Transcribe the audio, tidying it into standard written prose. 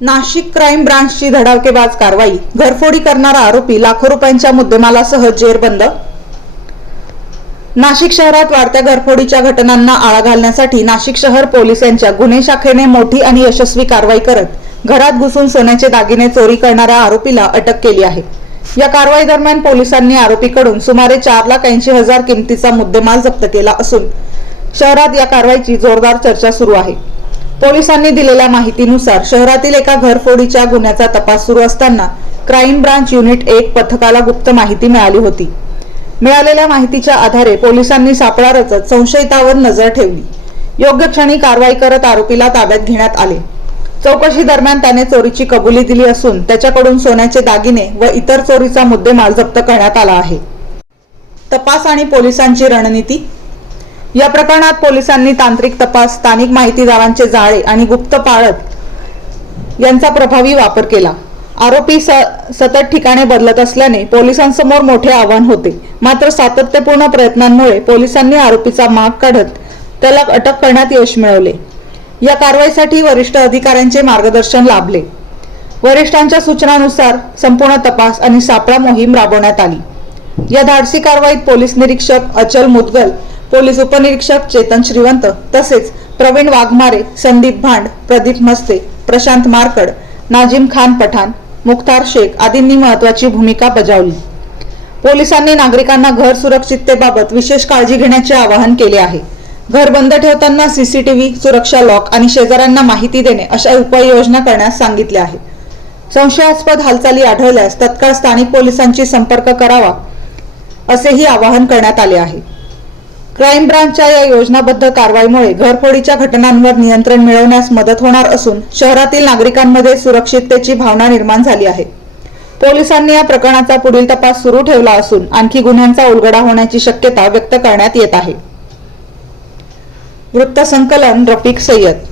Nashik crime ब्रांचची धडाकेबाज कारवाई, घरफोडी करणारा आरोपी लाखो रुपयांच्या मुद्देमालासह जेरबंद। नाशिक शहरात वाढत्या घरफोडीच्या घटनांना आळा घालण्यासाठी नाशिक शहर पोलीस यांच्या गुन्हे शाखेने मोठी आणि यशस्वी कारवाई करत घरात घुसून सोन्याचे दागिने चोरी करणाऱ्या आरोपीला अटक केली आहे। या कारवाई दरम्यान पोलिसांनी आरोपीकडून सुमारे 4,80,000 किमतीचा मुद्देमाल जप्त केला असून शहरात या कारवाईची जोरदार चर्चा सुरू आहे। पोलिसांनी दिलेल्या माहितीनुसार शहरातील एका घरफोडीच्या गुन्ह्याचा तपास सुरू असताना क्राईम ब्रांच युनिट 1 पथकाला गुप्त माहिती मिळाली होती। मिळालेल्या माहितीच्या आधारे पोलिसांनी सापळा रचत संशयितावर नजर ठेवली। योग्य क्षणी कारवाई करत आरोपीला ताब्यात घेण्यात आले। चौकशी दरम्यान त्याने चोरीची कबुली दिली असून त्याच्याकडून सोन्याचे दागिने व इतर चोरीचा मुद्देमाल जप्त करण्यात आला आहे। तपास आणि पोलिसांची रणनीती। या प्रकरणात पोलिसांनी तांत्रिक तपास, स्थानिक माहितीदारांचे जाळे आणि गुप्त पाळत यांचा प्रभावी वापर केला। आरोपी सतत ठिकाणे बदलत असल्याने पोलिसांसमोर मोठे आव्हान होते। मात्र सातत्यपूर्ण प्रयत्नांमुळे पोलिसांनी आरोपीचा माग काढत त्याला अटक करण्यात यश मिळवले। या कारवाईसाठी वरिष्ठ अधिकाऱ्यांचे मार्गदर्शन लाभले। वरिष्ठांच्या सूचनानुसार संपूर्ण तपास आणि सापळा मोहीम राबवण्यात आली। या धाडसी कारवाईत पोलीस निरीक्षक अचल मुदगल, पोलीस उपनिरीक्षक चेतन श्रीवंत तसेच प्रवीण वाघमारे, संदीप भांड, प्रदीप मस्ते, प्रशांत मारकड, नाजिम खान पठाण, मुख्तार शेख आदींनी महत्त्वाची भूमिका बजावली। पोलिसांनी नागरिकांना घर सुरक्षिततेबाबत विशेष काळजी घेण्याचे आवाहन केले आहे। घर बंद ठेवताना सीसीटीव्ही, सुरक्षा लॉक आणि शेजाऱ्यांना माहिती देणे अशा उपाययोजना करण्यास सांगितले आहे। संशयास्पद हालचाली आढळल्यास तत्काळ स्थानिक पोलिसांशी संपर्क करावा असेही आवाहन करण्यात आले आहे। क्राईम ब्रांचच्या या योजनाबद्ध कारवाईमुळे घरफोडीच्या घटनांवर नियंत्रण मिळवण्यास मदत होणार असून शहरातील नागरिकांमध्ये सुरक्षिततेची भावना निर्माण झाली आहे। पोलिसांनी या प्रकरणाचा पुढील तपास सुरू ठेवला असून आणखी गुन्ह्यांचा उलगडा होण्याची शक्यता व्यक्त करण्यात येत आहे। वृत्तसंकलन रफिक सय्यद।